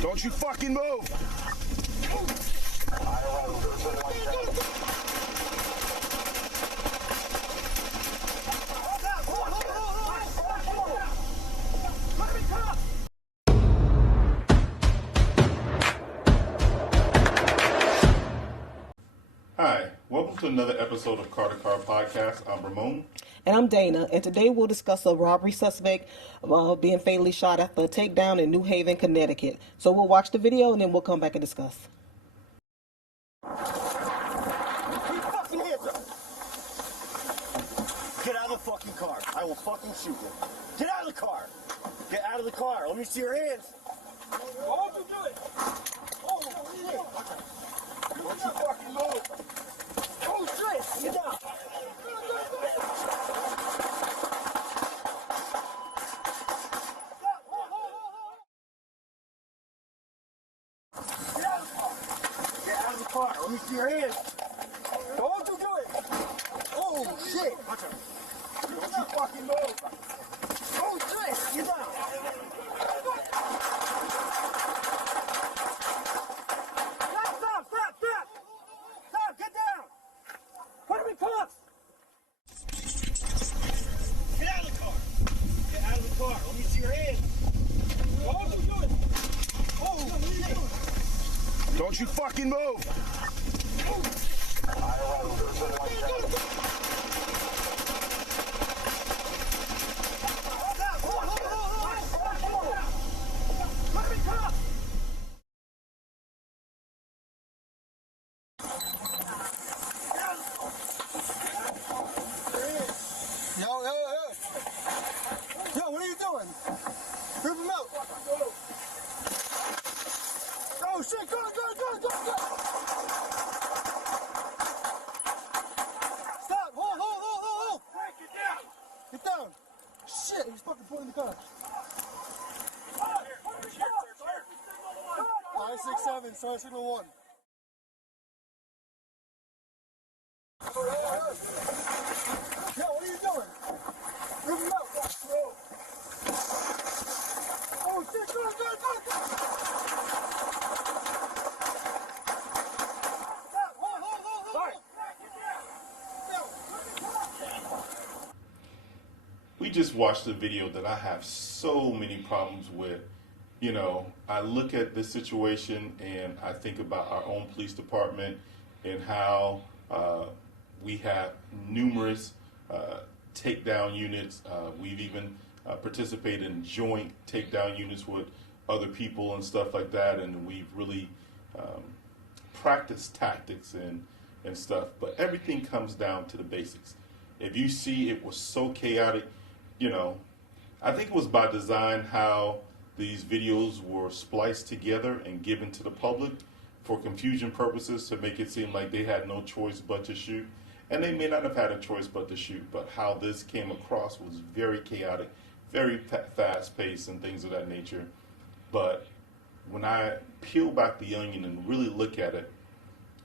Don't you fucking move! Hi, welcome to another episode of Car to Car Podcast. I'm Ramon. And I'm Dana, and today we'll discuss a robbery suspect being fatally shot after a takedown in New Haven, Connecticut. So we'll watch the video and then we'll come back and discuss. Get out of the fucking car. I will fucking shoot you. Get out of the car. Get out of the car. Let me see your hands. Why don't you do it? Oh, shit. Don't you fucking move. Oh, shit. Get down. Let me see your hands. Don't you do it. Oh, shit. Watch out. Don't you fucking move. Oh, shit. Get down. Stop. Stop, get down. Put him in cuffs. Get out of the car. Get out of the car. Let me see your hands. Don't you do it. Oh, shit. Don't you fucking move. Yo, what are you doing? Rip him out. Oh shit, go. Stop, hold. Get down. Shit, he's fucking pulling the car. 567, sorry, signal 1. Yo, what are you doing? Rip him out. Oh shit, go. Stop, hold. We just watched a video that I have so many problems with. You know, I look at this situation and I think about our own police department and how we have numerous takedown units. We've even participated in joint takedown units with other people and stuff like that, and we've really practiced tactics and stuff. But everything comes down to the basics. If you see it was so chaotic, you know, I think it was by design how these videos were spliced together and given to the public for confusion purposes to make it seem like they had no choice but to shoot. And they may not have had a choice but to shoot, but how this came across was very chaotic, very fast-paced and things of that nature. But when I peel back the onion and really look at it,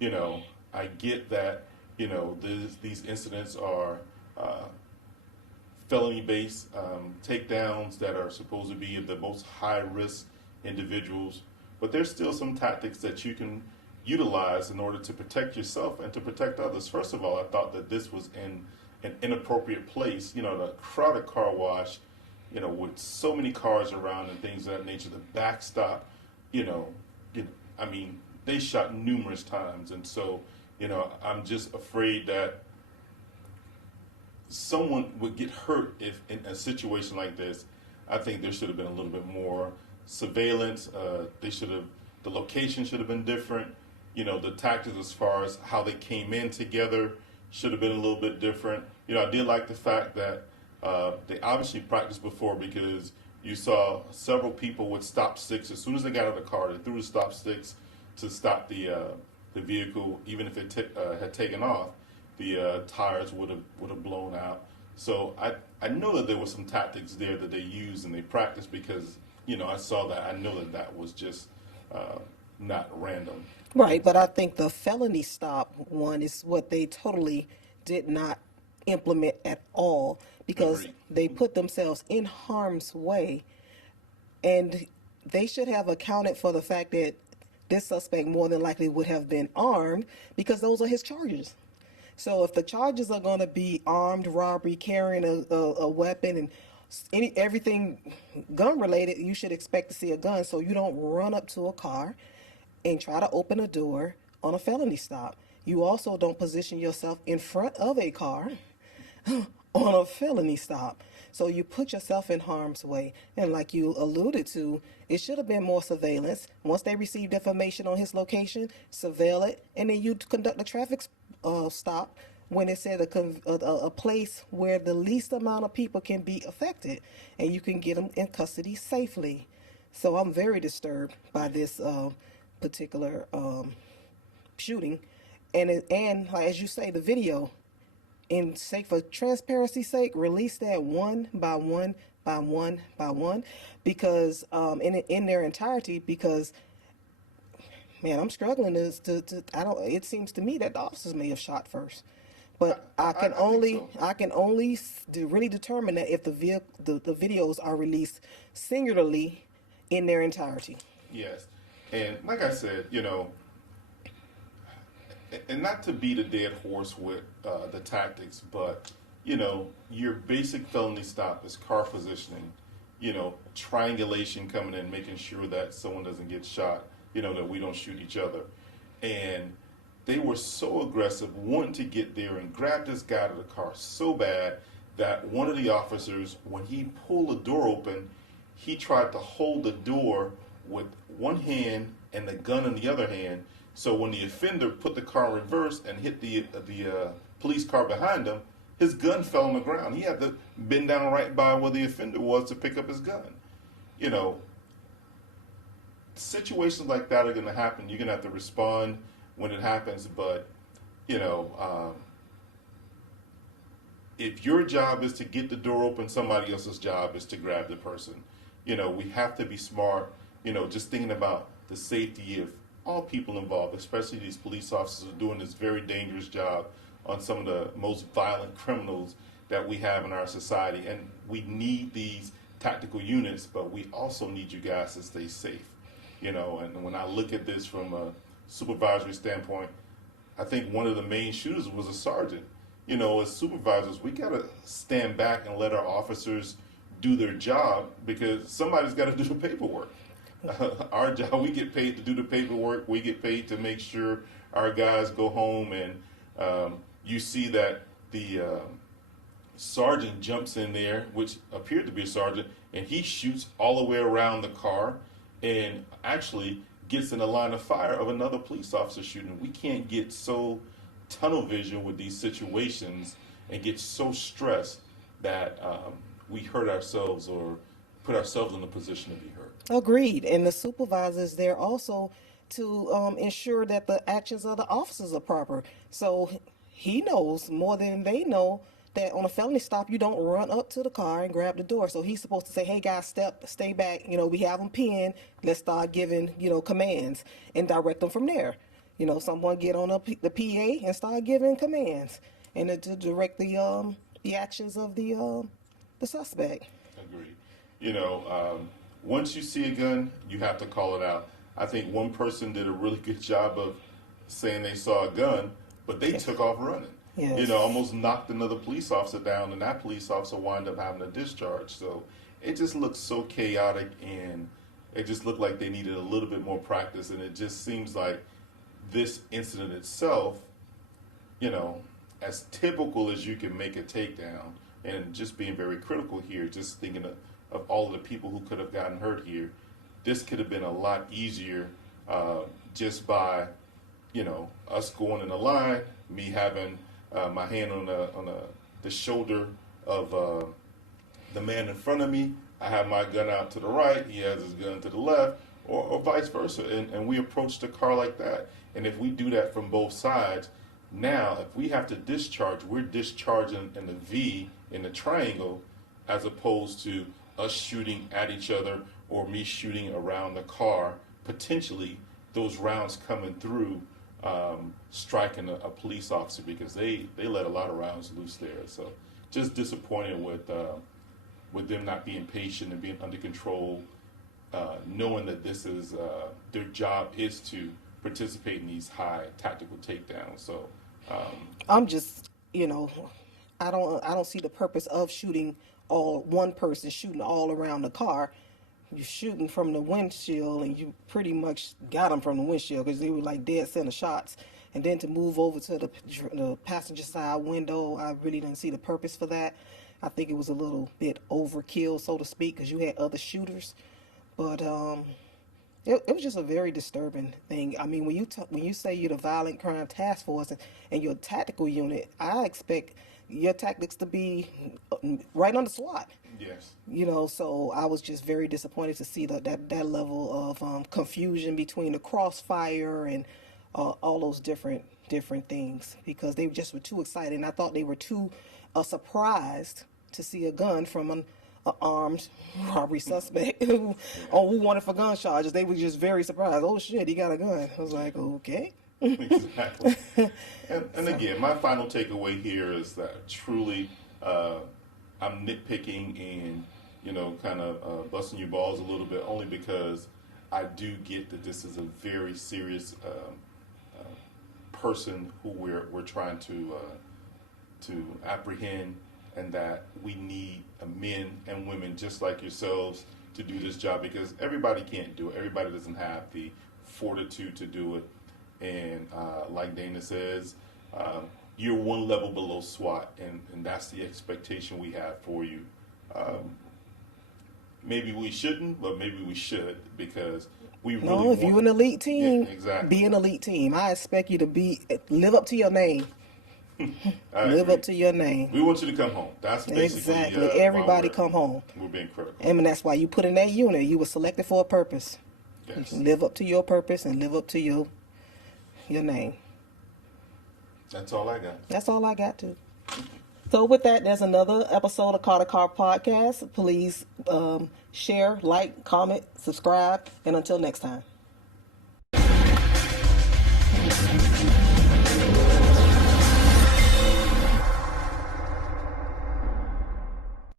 you know, I get that, you know, these incidents are felony-based takedowns that are supposed to be of the most high-risk individuals, but there's still some tactics that you can utilize in order to protect yourself and to protect others. First of all, I thought that this was in an inappropriate place. You know, the crowded car wash, you know, with so many cars around and things of that nature, the backstop, I mean, they shot numerous times, and so, you know, I'm just afraid that someone would get hurt if in a situation like this. I think there should have been a little bit more surveillance. The location should have been different. You know, the tactics as far as how they came in together should have been a little bit different. You know, I did like the fact that they obviously practiced before, because you saw several people with stop sticks. As soon as they got out of the car, they threw the stop sticks to stop the vehicle. Even if it had taken off, the tires would have blown out. So I know that there were some tactics there that they used and they practiced, because, you know, I saw that. I know that was just not random. Right, but I think the felony stop one is what they totally did not implement at all, because Agreed. they put themselves in harm's way, and they should have accounted for the fact that this suspect more than likely would have been armed, because those are his charges. So if the charges are going to be armed robbery, carrying a weapon, and everything gun related, you should expect to see a gun. So you don't run up to a car and try to open a door on a felony stop. You also don't position yourself in front of a car on a felony stop. So you put yourself in harm's way. And like you alluded to, it should have been more surveillance. Once they received information on his location, surveil it, and then you conduct a traffic stop when it said a place where the least amount of people can be affected, and you can get them in custody safely. So I'm very disturbed by this particular shooting. And as you say, the video, in sake for transparency's sake, release that one by one by one by one, because in their entirety, because man, I'm struggling to I don't. It seems to me that the officers may have shot first, but I can only really determine that if the videos are released singularly in their entirety. Yes, and like I said, and not to beat a dead horse with the tactics, but your basic felony stop is car positioning, triangulation coming in, making sure that someone doesn't get shot, that we don't shoot each other. And they were so aggressive, wanting to get there and grab this guy out of the car so bad that one of the officers, when he pulled the door open, he tried to hold the door with one hand and the gun in the other hand. So when the offender put the car in reverse and hit the police car behind him, his gun fell on the ground. He had to bend down right by where the offender was to pick up his gun. Situations like that are going to happen. You're going to have to respond when it happens. But, if your job is to get the door open, somebody else's job is to grab the person. We have to be smart, just thinking about the safety of all people involved, especially these police officers are doing this very dangerous job on some of the most violent criminals that we have in our society. And we need these tactical units, but we also need you guys to stay safe. And when I look at this from a supervisory standpoint, I think one of the main shooters was a sergeant. As supervisors, we got to stand back and let our officers do their job, because somebody's got to do the paperwork. Our job, we get paid to do the paperwork. We get paid to make sure our guys go home. And you see that the sergeant jumps in there, which appeared to be a sergeant, and he shoots all the way around the car and actually gets in the line of fire of another police officer shooting. We can't get so tunnel vision with these situations and get so stressed that we hurt ourselves or put ourselves in a position to be hurt. Agreed. And the supervisors there also to ensure that the actions of the officers are proper. So he knows more than they know that on a felony stop, you don't run up to the car and grab the door. So he's supposed to say, hey guys, stay back. We have them pinned. Let's start giving, commands and direct them from there. Someone get on the PA and start giving commands and to direct the actions of the suspect. Agreed. Once you see a gun, you have to call it out. I think one person did a really good job of saying they saw a gun, but they took off running. Yes. Almost knocked another police officer down, and that police officer wound up having a discharge. So it just looked so chaotic, and it just looked like they needed a little bit more practice. And it just seems like this incident itself, as typical as you can make a takedown, and just being very critical here, just thinking of all of the people who could have gotten hurt here, this could have been a lot easier just by, us going in the line, me having my hand on the shoulder of the man in front of me. I have my gun out to the right, he has his gun to the left, or vice versa. And we approach the car like that. And if we do that from both sides, now if we have to discharge, we're discharging in the V, in the triangle, as opposed to us shooting at each other or me shooting around the car, potentially those rounds coming through, striking a police officer, because they let a lot of rounds loose there. So just disappointed with them not being patient and being under control knowing that this is their job is to participate in these high tactical takedowns. So I'm just, I don't see the purpose of shooting one person shooting all around the car. You're shooting from the windshield, and you pretty much got them from the windshield because they were like dead center shots. And then to move over to the passenger side window, I really didn't see the purpose for that. I think it was a little bit overkill, so to speak, because you had other shooters. But it was just a very disturbing thing. I mean, when you say you're the violent crime task force and you're a tactical unit, I expect your tactics to be right under SWAT. yes, So I was just very disappointed to see that level of confusion between the crossfire and all those different things, because they just were too excited, and I thought they were too surprised to see a gun from an armed robbery suspect who wanted for gun charges. They were just very surprised. Oh shit, he got a gun. I was like, okay. exactly. And again, my final takeaway here is that truly I'm nitpicking and kind of busting your balls a little bit, only because I do get that this is a very serious person who we're trying to apprehend, and that we need men and women just like yourselves to do this job, because everybody can't do it. Everybody doesn't have the fortitude to do it. And like Dana says, you're one level below SWAT, and that's the expectation we have for you. Maybe we shouldn't, but maybe we should, because we really No, if you're an elite team, Yeah, exactly. be an elite team. I expect you to live up to your name. I Live agree. up to your name. We want you to come home. That's basically Exactly. why Everybody come home. We're being critical. And that's why you put in that unit. You were selected for a purpose. Yes. Live up to your purpose and live up to your name. That's all I got. That's all I got to. So with that, there's another episode of Car to Car Podcast. Please share, like, comment, subscribe, and until next time.